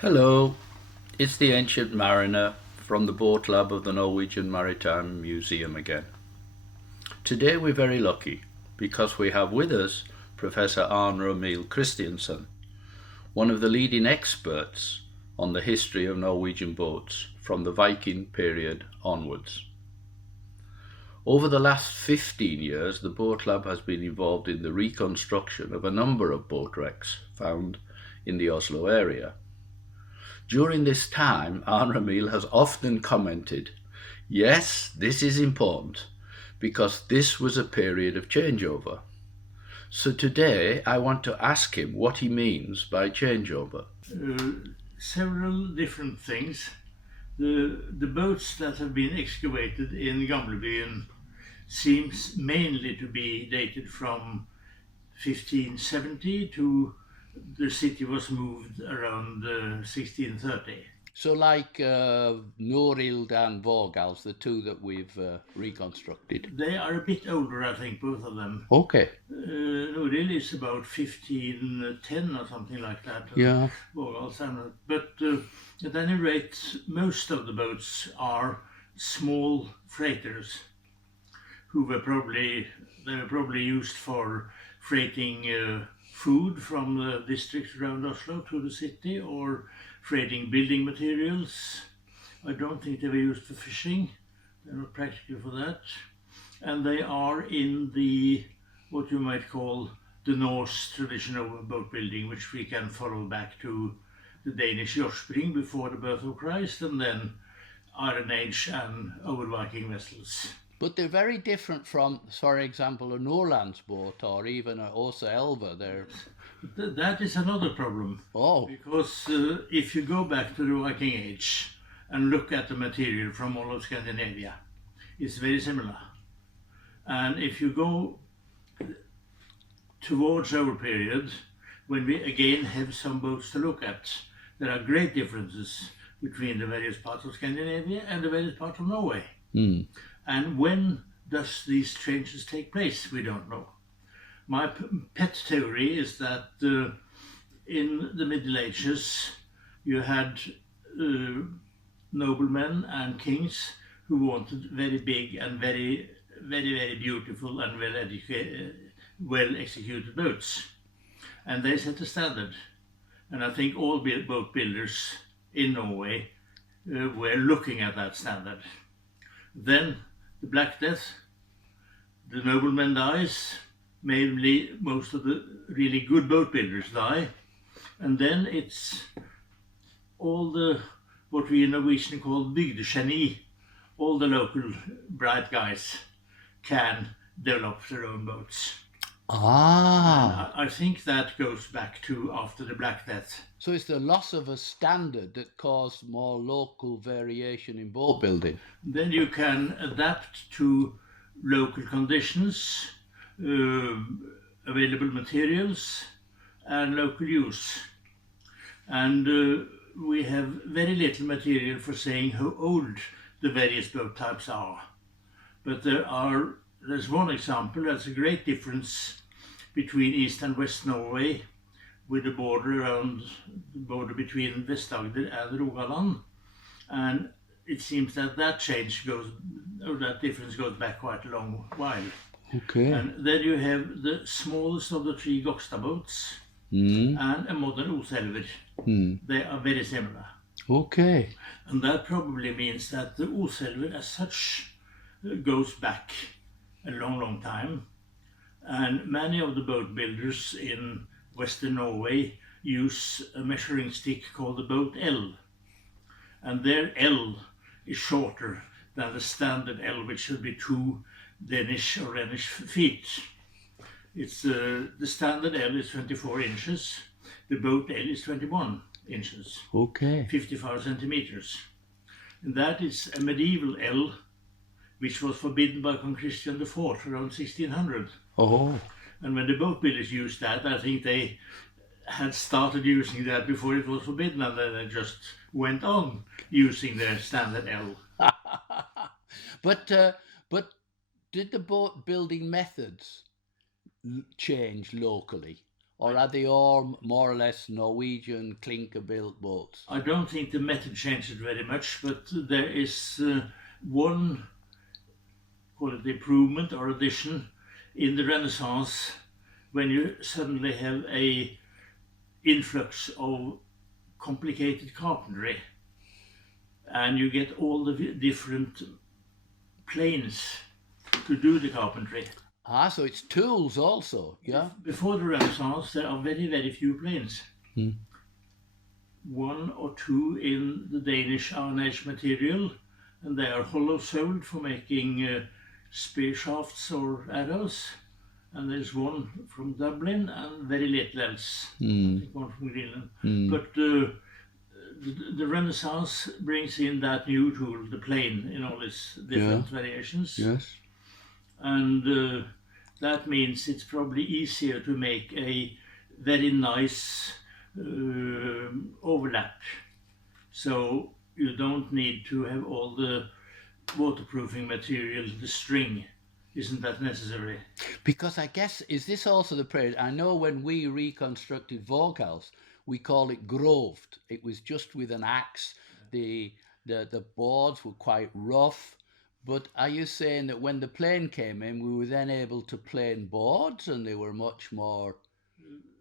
Hello, it's the Ancient Mariner from the Boat Lab of the Norwegian Maritime Museum again. Today we're very lucky because we have with us Professor Arne Emil Christensen, one of the leading experts on the history of Norwegian boats from the Viking period onwards. Over the last 15 years, the Boat Lab has been involved in the reconstruction of a number of boat wrecks found in the Oslo area. During this time, Arne Emil has often commented, yes, this is important, because this was a period of changeover. So today I want to ask him what he means by changeover. Several different things. The boats that have been excavated in Gamlebyen seems mainly to be dated from 1570 to the city was moved around 1630. So, like Norild and Vorgals, the two that we've reconstructed. They are a bit older, I think, both of them. Okay. Noril is about 1510 or something like that. Yeah. But at any rate, most of the boats are small freighters who were probably used for freighting food from the districts around Oslo to the city or freighting building materials. I don't think they were used for fishing. They're not practical for that. And they are in the what you might call the Norse tradition of boat building, which we can follow back to the Danish Jorspring before the birth of Christ, and then Iron Age and old Viking vessels. But they're very different from, for example, a Norlandsbåt or even a Åsa Elva. That is another problem. Oh. Because if you go back to the Viking Age and look at the material from all of Scandinavia, it's very similar. And if you go towards our period, when we again have some boats to look at, there are great differences between the various parts of Scandinavia and the various parts of Norway. And when does these changes take place? We don't know. My pet theory is that in the Middle Ages you had noblemen and kings who wanted very big and very beautiful and well executed boats, and they set a standard. And I think all boat builders in Norway were looking at that standard. Then the Black Death, the nobleman dies, mainly most of the really good boat builders die, and then it's all the what we in Norwegian call bygdegeni, all the local bright guys can develop their own boats. Ah. I think that goes back to after the Black Death. So it's the loss of a standard that caused more local variation in boat building. Then you can adapt to local conditions, available materials, and local use. And we have very little material for saying how old the various boat types are. But there's one example. That's a great difference between East and West Norway, with the border between Vest-Agder and Rogaland. And it seems that that difference goes back quite a long while. Okay. And then you have the smallest of the three Gokstad boats and a modern Oselver. They are very similar. Okay. And that probably means that the Oselver as such goes back a long time. And many of the boat builders in Western Norway use a measuring stick called the boat L. And their L is shorter than the standard L, which should be 2 Danish or Rhenish feet. It's the standard L is 24 inches. The boat L is 21 inches. Okay. 55 centimeters. And that is a medieval L, which was forbidden by King Christian IV around 1600. Oh. And when the boat builders used that, I think they had started using that before it was forbidden, and then they just went on using their standard L. But did the boat building methods change locally, or are they all more or less Norwegian clinker-built boats? I don't think the method changes very much, but there is one, call it improvement or addition, in the Renaissance, when you suddenly have a influx of complicated carpentry, and you get all the different planes to do the carpentry. Ah, so it's tools also, yeah? Before the Renaissance, there are very, very few planes. One or two in the Danish Iron Age material, and they are hollow-soled for making spear shafts or arrows. And there's one from Dublin and very little else. I think one from Greenland. But the Renaissance brings in that new tool, the plane, in all its different variations. Yes. And that means it's probably easier to make a very nice overlap. So you don't need to have all the waterproofing material, the string. Isn't that necessary? Because I guess, is this also the period? I know when we reconstructed Vorkals, we call it groved. It was just with an axe. The boards were quite rough. But are you saying that when the plane came in, we were then able to plane boards and they were much more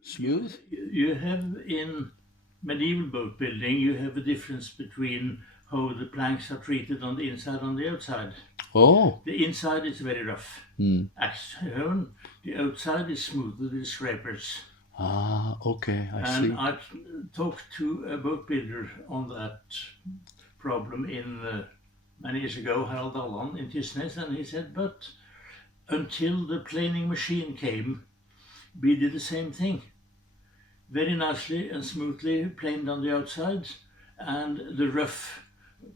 smooth? You have in medieval boat building, you have a difference between how the planks are treated on the inside and the outside. Oh. The inside is very rough, axe hewn. The outside is smooth with the scrapers. Ah, okay, I see. And I talked to a boat builder on that problem many years ago, Harald Allan in Chisels, and he said, but until the planing machine came, we did the same thing. Very nicely and smoothly planed on the outside, and the rough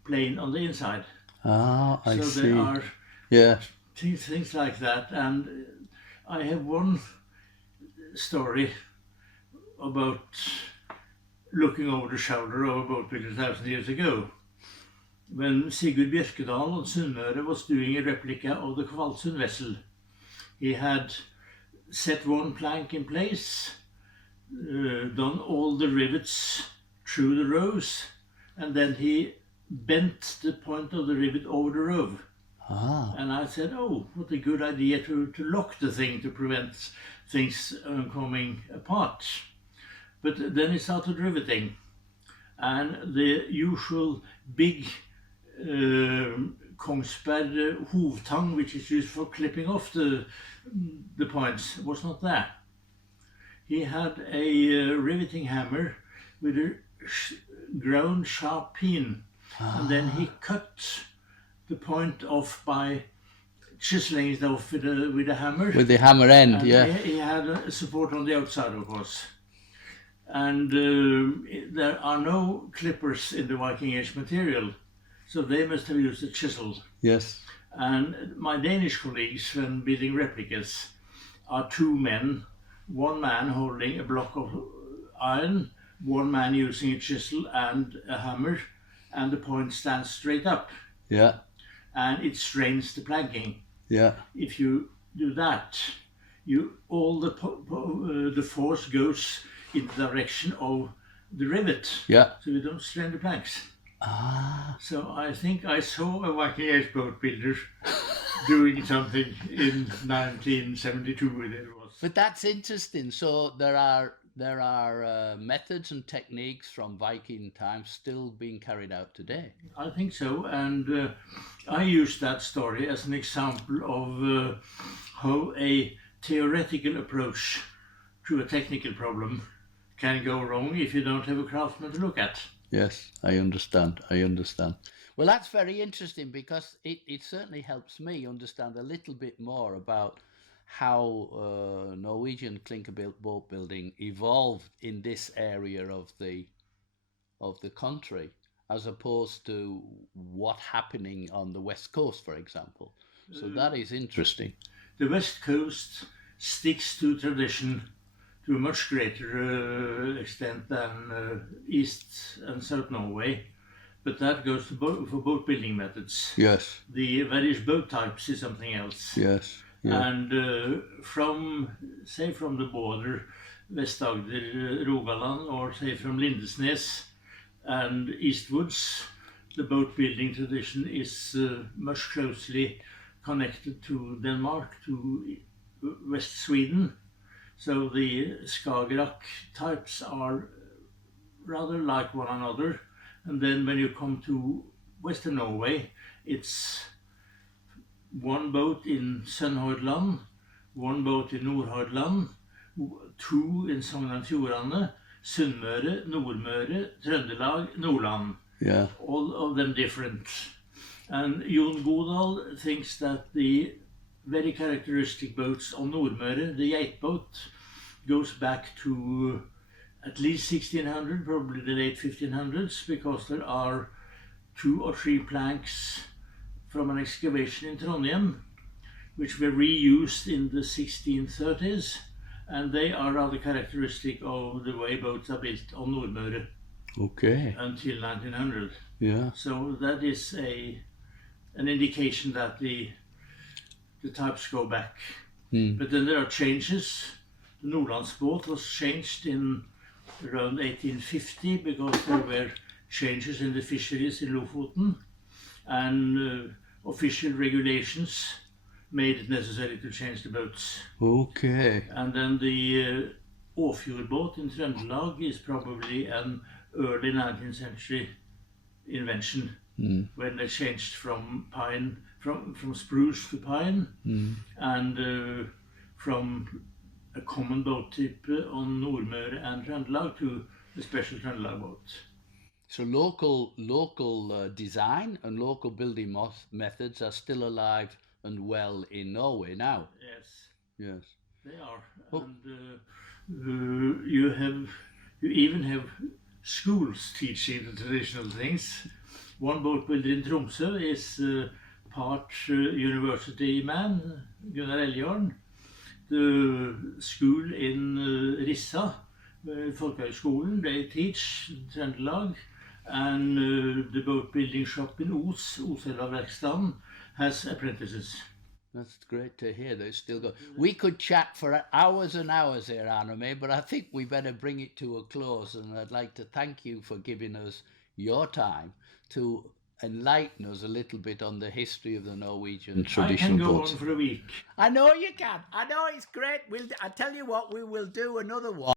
plane on the inside. Ah, I see. So there are things like that. And I have one story about looking over the shoulder of a boat builder 1,000 years ago. When Sigurd Bjørkedal on Sunnmøre was doing a replica of the Kvalsund vessel, he had set one plank in place, done all the rivets through the rows, and then he bent the point of the rivet over the row. Ah. And I said, oh, what a good idea to lock the thing to prevent things coming apart. But then he started riveting, and the usual big Kongsberg hovtang, which is used for clipping off the points, was not there. He had a riveting hammer with a ground sharp pin, and then he cut the point off by chiseling it off with a hammer. With the hammer end, and yeah. He had a support on the outside, of course. And there are no clippers in the Viking Age material, so they must have used a chisel. Yes. And my Danish colleagues, when building replicas, are two men, one man holding a block of iron, one man using a chisel and a hammer, and the point stands straight up. Yeah. And it strains the planking. Yeah. If you do that, all the force goes in the direction of the rivet. Yeah. So you don't strain the planks. Ah. So I think I saw a Viking Age boat builder doing something in 1972. It was. But that's interesting. So there are methods and techniques from Viking times still being carried out today. I think so, and I use that story as an example of how a theoretical approach to a technical problem can go wrong if you don't have a craftsman to look at. Yes, I understand. Well, that's very interesting because it certainly helps me understand a little bit more about how Norwegian clinker-built boat building evolved in this area of the country, as opposed to what happening on the west coast, for example. So that is interesting. The west coast sticks to tradition to a much greater extent than East and South Norway, but that goes for boat building methods. Yes. The various boat types is something else. Yes. Yeah. And from the border, Vest-Agder, Rogaland, or say from Lindesnes and eastwards, the boat building tradition is much closely connected to Denmark, to West Sweden. So the Skagerrak types are rather like one another. And then when you come to Western Norway, it's one boat in Sunnhordland, one boat in Nordhordland, two in Sogn og Fjordane, Sunnmøre, Nordmøre, Trøndelag, Nordland. Yeah. All of them different. And Jon Godal thinks that the very characteristic boats on Nordmøre, the Geitboat, goes back to at least 1600, probably the late 1500s, because there are 2 or 3 planks from an excavation in Trondheim, which were reused in the 1630s, and they are rather characteristic of the way boats are built on Nordmøre. Okay. Until 1900. Yeah. So that is an indication that the types go back. But then there are changes. The Nordlandsbåt was changed in around 1850 because there were changes in the fisheries in Lofoten, and official regulations made it necessary to change the boats. Okay. And then the Åfjordbåt in Trøndelag is probably an early 19th century invention, when they changed from pine, from spruce to pine, and from a common boat type on Nordmøre and Trøndelag to a special Trøndelag boat. So local design and local building methods are still alive and well in Norway now. Yes. Yes. They are. Oh. And you even have schools teaching the traditional things. One boat builder in Tromsø is part university man, Gunnar Eljorn. The school in Rissa, Folkehøgskolen, they teach Trøndelag. And the boat building shop in Oselvaverkstaden, has apprentices. That's great to hear. They still go. We could chat for hours and hours here, Anime, but I think we better bring it to a close. And I'd like to thank you for giving us your time to enlighten us a little bit on the history of the Norwegian traditional boats. I can go on for a week. I know you can. I know it's great. I tell you what, we will do another one.